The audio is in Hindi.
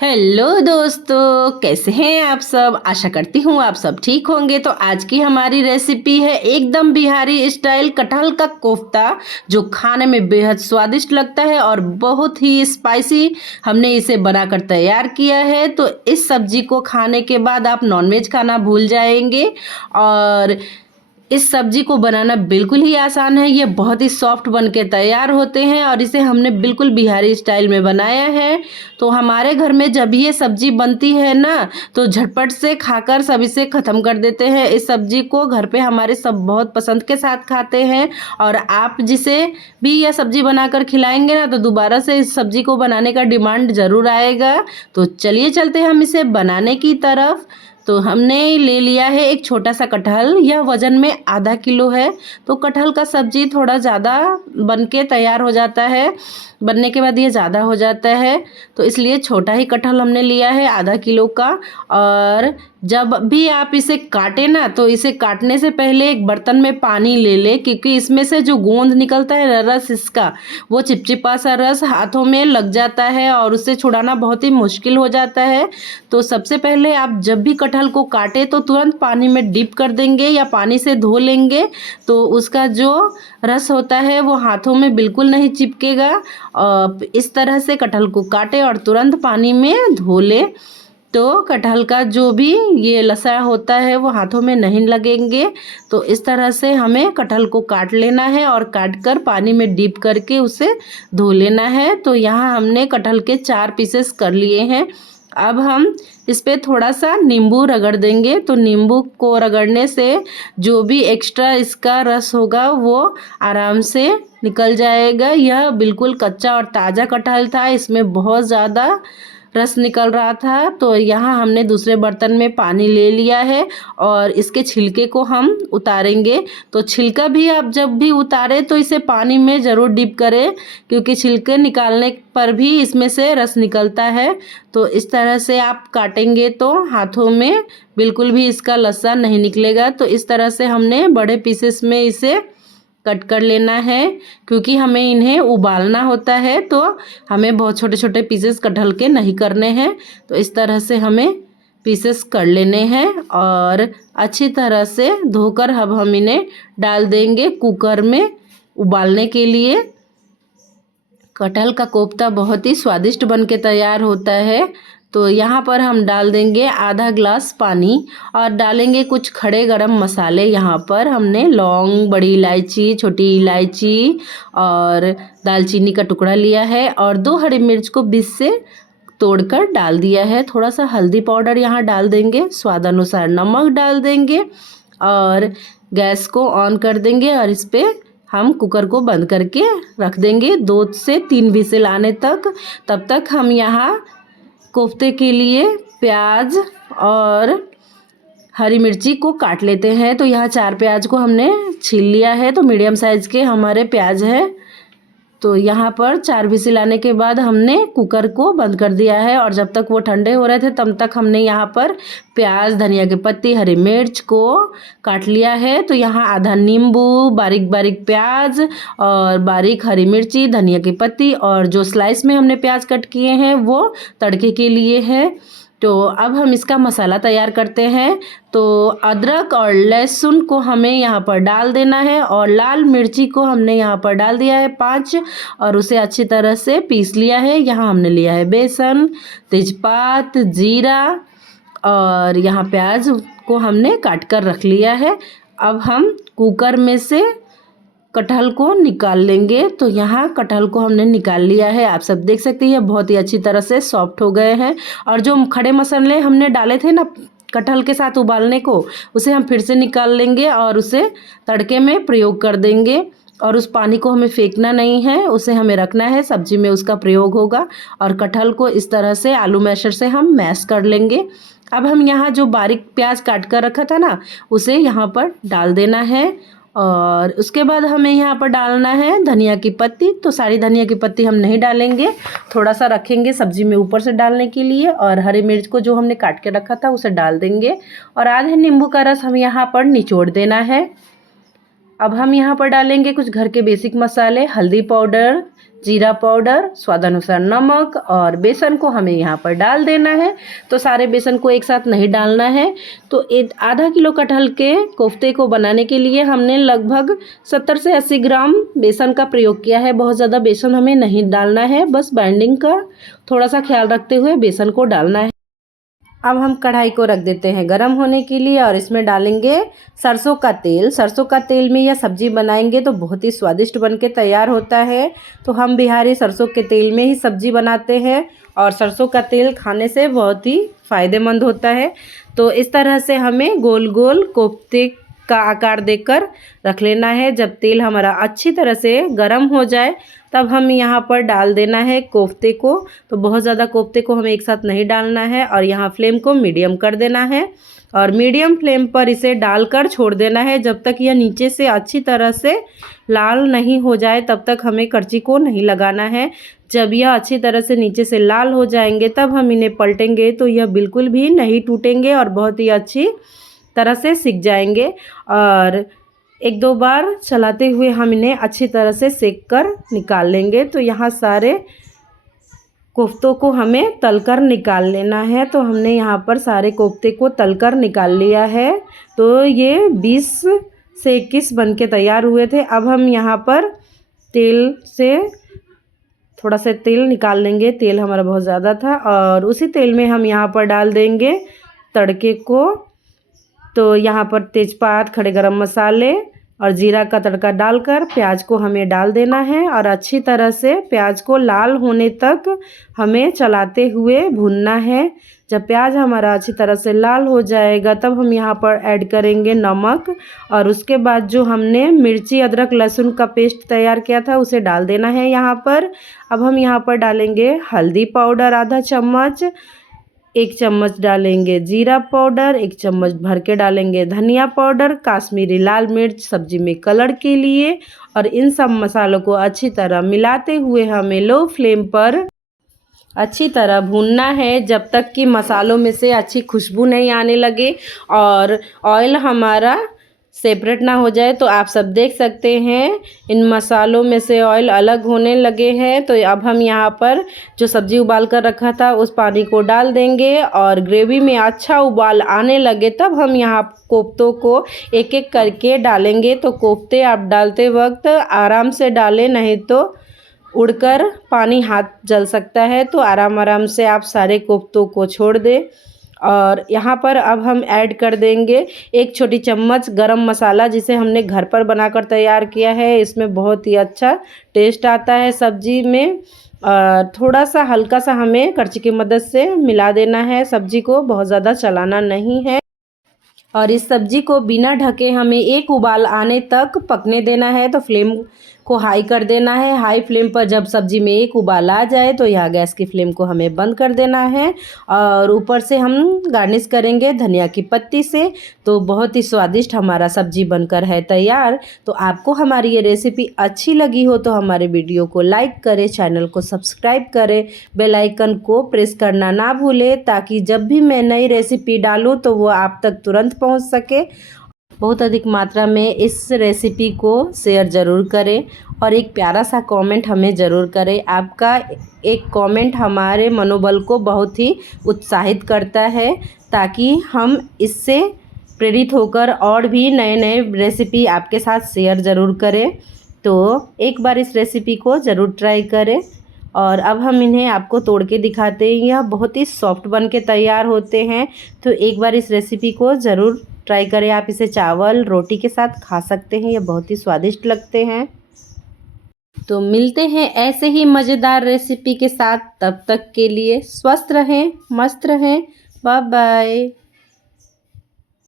हेलो दोस्तों, कैसे हैं आप सब। आशा करती हूँ आप सब ठीक होंगे। तो आज की हमारी रेसिपी है एकदम बिहारी स्टाइल कटहल का कोफ्ता, जो खाने में बेहद स्वादिष्ट लगता है और बहुत ही स्पाइसी। हमने इसे बनाकर तैयार किया है। तो इस सब्जी को खाने के बाद आप नॉनवेज खाना भूल जाएंगे। और इस सब्जी को बनाना बिल्कुल ही आसान है। ये बहुत ही सॉफ्ट बन के तैयार होते हैं और इसे हमने बिल्कुल बिहारी स्टाइल में बनाया है। तो हमारे घर में जब ये सब्जी बनती है ना, तो झटपट से खाकर सब इसे ख़त्म कर देते हैं। इस सब्जी को घर पे हमारे सब बहुत पसंद के साथ खाते हैं। और आप जिसे भी यह सब्जी बनाकर खिलाएंगे ना, तो दोबारा से इस सब्जी को बनाने का डिमांड ज़रूर आएगा। तो चलिए चलते हैं हम इसे बनाने की तरफ। तो हमने ले लिया है एक छोटा सा कटहल। यह वज़न में आधा किलो है। तो कटहल का सब्जी थोड़ा ज़्यादा बन के तैयार हो जाता है, बनने के बाद ये ज़्यादा हो जाता है। तो इसलिए छोटा ही कटहल हमने लिया है आधा किलो का। और जब भी आप इसे काटें ना, तो इसे काटने से पहले एक बर्तन में पानी ले ले, क्योंकि इसमें से जो गोंद निकलता है रस इसका, वो चिपचिपा सा रस हाथों में लग जाता है और उससे छुड़ाना बहुत ही मुश्किल हो जाता है। तो सबसे पहले आप जब भी कटहल को काटें तो तुरंत पानी में डिप कर देंगे या पानी से धो लेंगे। तो उसका जो रस होता है वो हाथों में बिल्कुल नहीं चिपकेगा। इस तरह से कटहल को काटें और तुरंत पानी में धो लें। तो कटहल का जो भी ये लसा होता है वो हाथों में नहीं लगेंगे। तो इस तरह से हमें कटहल को काट लेना है और काट कर पानी में डीप करके उसे धो लेना है। तो यहाँ हमने कटहल के 4 पीसेस कर लिए हैं। अब हम इस पे थोड़ा सा नींबू रगड़ देंगे। तो नींबू को रगड़ने से जो भी एक्स्ट्रा इसका रस होगा वो आराम से निकल जाएगा। यह बिल्कुल कच्चा और ताज़ा कटहल था, इसमें बहुत ज़्यादा रस निकल रहा था। तो यहाँ हमने दूसरे बर्तन में पानी ले लिया है और इसके छिलके को हम उतारेंगे। तो छिलका भी आप जब भी उतारें तो इसे पानी में ज़रूर डिप करें, क्योंकि छिलके निकालने पर भी इसमें से रस निकलता है। तो इस तरह से आप काटेंगे तो हाथों में बिल्कुल भी इसका लस्सा नहीं निकलेगा। तो इस तरह से हमने बड़े पीसेस में इसे कट कर लेना है, क्योंकि हमें इन्हें उबालना होता है। तो हमें बहुत छोटे छोटे पीसेस कटहल के नहीं करने हैं। तो इस तरह से हमें पीसेस कर लेने हैं और अच्छी तरह से धोकर अब हम इन्हें डाल देंगे कुकर में उबालने के लिए। कटहल का कोफ्ता बहुत ही स्वादिष्ट बन के तैयार होता है। तो यहाँ पर हम डाल देंगे आधा ग्लास पानी और डालेंगे कुछ खड़े गरम मसाले। यहाँ पर हमने लौंग, बड़ी इलायची, छोटी इलायची और दालचीनी का टुकड़ा लिया है और 2 हरी मिर्च को बीच से तोड़कर डाल दिया है। थोड़ा सा हल्दी पाउडर यहाँ डाल देंगे, स्वाद अनुसार नमक डाल देंगे और गैस को ऑन कर देंगे और इस पर हम कुकर को बंद करके रख देंगे 2 से 3 विसिल आने तक। तब तक हम यहाँ कोफ्ते के लिए प्याज और हरी मिर्ची को काट लेते हैं। तो यहाँ 4 प्याज को हमने छील लिया है। तो मीडियम साइज़ के हमारे प्याज है। तो यहाँ पर 4 विसिल आने के बाद हमने कुकर को बंद कर दिया है और जब तक वो ठंडे हो रहे थे तब तक हमने यहाँ पर प्याज, धनिया की पत्ती, हरी मिर्च को काट लिया है। तो यहाँ आधा नींबू, बारीक बारीक प्याज और बारीक हरी मिर्ची, धनिया की पत्ती और जो स्लाइस में हमने प्याज कट किए हैं वो तड़के के लिए है। तो अब हम इसका मसाला तैयार करते हैं। तो अदरक और लहसुन को हमें यहाँ पर डाल देना है और लाल मिर्ची को हमने यहाँ पर डाल दिया है 5 और उसे अच्छी तरह से पीस लिया है। यहाँ हमने लिया है बेसन, तेजपात, जीरा और यहाँ प्याज को हमने काट कर रख लिया है। अब हम कुकर में से कटहल को निकाल लेंगे। तो यहाँ कटहल को हमने निकाल लिया है। आप सब देख सकते हैं बहुत ही अच्छी तरह से सॉफ्ट हो गए हैं। और जो खड़े मसाले हमने डाले थे ना कटहल के साथ उबालने को, उसे हम फिर से निकाल लेंगे और उसे तड़के में प्रयोग कर देंगे। और उस पानी को हमें फेंकना नहीं है, उसे हमें रखना है, सब्जी में उसका प्रयोग होगा। और कटहल को इस तरह से आलू मैशर से हम मैश कर लेंगे। अब हम यहाँ जो बारीक प्याज काट कर रखा था ना, उसे यहाँ पर डाल देना है और उसके बाद हमें यहाँ पर डालना है धनिया की पत्ती। तो सारी धनिया की पत्ती हम नहीं डालेंगे, थोड़ा सा रखेंगे सब्जी में ऊपर से डालने के लिए। और हरी मिर्च को जो हमने काट के रखा था उसे डाल देंगे और आधे नींबू का रस हम यहाँ पर निचोड़ देना है। अब हम यहाँ पर डालेंगे कुछ घर के बेसिक मसाले, हल्दी पाउडर, जीरा पाउडर, स्वाद अनुसार नमक और बेसन को हमें यहाँ पर डाल देना है। तो सारे बेसन को एक साथ नहीं डालना है। तो आधा किलो कटहल के कोफ्ते को बनाने के लिए हमने लगभग 70 से 80 ग्राम बेसन का प्रयोग किया है। बहुत ज़्यादा बेसन हमें नहीं डालना है, बस बाइंडिंग का थोड़ा सा ख्याल रखते हुए बेसन को डालना है। अब हम कढ़ाई को रख देते हैं गरम होने के लिए और इसमें डालेंगे सरसों का तेल। सरसों का तेल में यह सब्ज़ी बनाएंगे तो बहुत ही स्वादिष्ट बन के तैयार होता है। तो हम बिहारी सरसों के तेल में ही सब्ज़ी बनाते हैं और सरसों का तेल खाने से बहुत ही फ़ायदेमंद होता है। तो इस तरह से हमें गोल गोल कोफ्ते का आकार देकर रख लेना है। जब तेल हमारा अच्छी तरह से गर्म हो जाए तब हम यहाँ पर डाल देना है कोफ्ते को। तो बहुत ज़्यादा कोफ्ते को हमें एक साथ नहीं डालना है और यहाँ फ्लेम को मीडियम कर देना है और मीडियम फ्लेम पर इसे डालकर छोड़ देना है। जब तक यह नीचे से अच्छी तरह से लाल नहीं हो जाए तब तक हमें करछी को नहीं लगाना है। जब यह अच्छी तरह से नीचे से लाल हो जाएंगे तब हम इन्हें पलटेंगे तो यह बिल्कुल भी नहीं टूटेंगे और बहुत ही अच्छी तरह से सिक जाएंगे। और एक दो बार चलाते हुए हम इन्हें अच्छी तरह से सेक कर निकाल लेंगे। तो यहाँ सारे कोफ्तों को हमें तलकर निकाल लेना है। तो हमने यहाँ पर सारे कोफ्ते को तलकर निकाल लिया है। तो ये 20 से 21 बन के तैयार हुए थे। अब हम यहाँ पर तेल से थोड़ा सा तेल निकाल लेंगे। तेल हमारा बहुत ज़्यादा था और उसी तेल में हम यहाँ पर डाल देंगे तड़के को। तो यहाँ पर तेज़पात, खड़े गरम मसाले और जीरा का तड़का डालकर प्याज को हमें डाल देना है और अच्छी तरह से प्याज को लाल होने तक हमें चलाते हुए भूनना है। जब प्याज हमारा अच्छी तरह से लाल हो जाएगा तब हम यहाँ पर ऐड करेंगे नमक और उसके बाद जो हमने मिर्ची, अदरक, लहसुन का पेस्ट तैयार किया था उसे डाल देना है यहाँ पर। अब हम यहाँ पर डालेंगे हल्दी पाउडर आधा चम्मच, 1 चम्मच डालेंगे जीरा पाउडर, 1 चम्मच भर के डालेंगे धनिया पाउडर, काश्मीरी लाल मिर्च सब्जी में कलर के लिए। और इन सब मसालों को अच्छी तरह मिलाते हुए हमें लो फ्लेम पर अच्छी तरह भूनना है जब तक कि मसालों में से अच्छी खुशबू नहीं आने लगे और ऑयल हमारा सेपरेट ना हो जाए। तो आप सब देख सकते हैं इन मसालों में से ऑयल अलग होने लगे हैं। तो अब हम यहाँ पर जो सब्ज़ी उबाल कर रखा था उस पानी को डाल देंगे और ग्रेवी में अच्छा उबाल आने लगे तब हम यहाँ कोफ्तों को एक एक करके डालेंगे। तो कोफ्ते आप डालते वक्त आराम से डालें, नहीं तो उड़कर पानी हाथ जल सकता है। तो आराम से आप सारे कोफ्तों को छोड़ दें। और यहाँ पर अब हम ऐड कर देंगे 1 छोटी चम्मच गरम मसाला जिसे हमने घर पर बनाकर तैयार किया है। इसमें बहुत ही अच्छा टेस्ट आता है सब्जी में। थोड़ा सा हल्का सा हमें करछी की मदद से मिला देना है, सब्जी को बहुत ज़्यादा चलाना नहीं है। और इस सब्जी को बिना ढके हमें एक उबाल आने तक पकने देना है। तो फ्लेम को हाई कर देना है। हाई फ्लेम पर जब सब्जी में एक उबाल आ जाए तो यहाँ गैस की फ्लेम को हमें बंद कर देना है और ऊपर से हम गार्निश करेंगे धनिया की पत्ती से। तो बहुत ही स्वादिष्ट हमारा सब्जी बनकर है तैयार। तो आपको हमारी ये रेसिपी अच्छी लगी हो तो हमारे वीडियो को लाइक करें, चैनल को सब्सक्राइब करें, बेल आइकन को प्रेस करना ना भूलें ताकि जब भी मैं नई रेसिपी डालूँ तो वो आप तक तुरंत पहुंच सके। बहुत अधिक मात्रा में इस रेसिपी को शेयर ज़रूर करें और एक प्यारा सा कमेंट हमें ज़रूर करें। आपका एक कमेंट हमारे मनोबल को बहुत ही उत्साहित करता है ताकि हम इससे प्रेरित होकर और भी नए नए रेसिपी आपके साथ शेयर ज़रूर करें। तो एक बार इस रेसिपी को ज़रूर ट्राई करें। और अब हम इन्हें आपको तोड़ के दिखाते हैं। यह बहुत ही सॉफ्ट बन के तैयार होते हैं। तो एक बार इस रेसिपी को ज़रूर ट्राई करें। आप इसे चावल, रोटी के साथ खा सकते हैं, यह बहुत ही स्वादिष्ट लगते हैं। तो मिलते हैं ऐसे ही मज़ेदार रेसिपी के साथ। तब तक के लिए स्वस्थ रहें, मस्त रहें। Bye bye.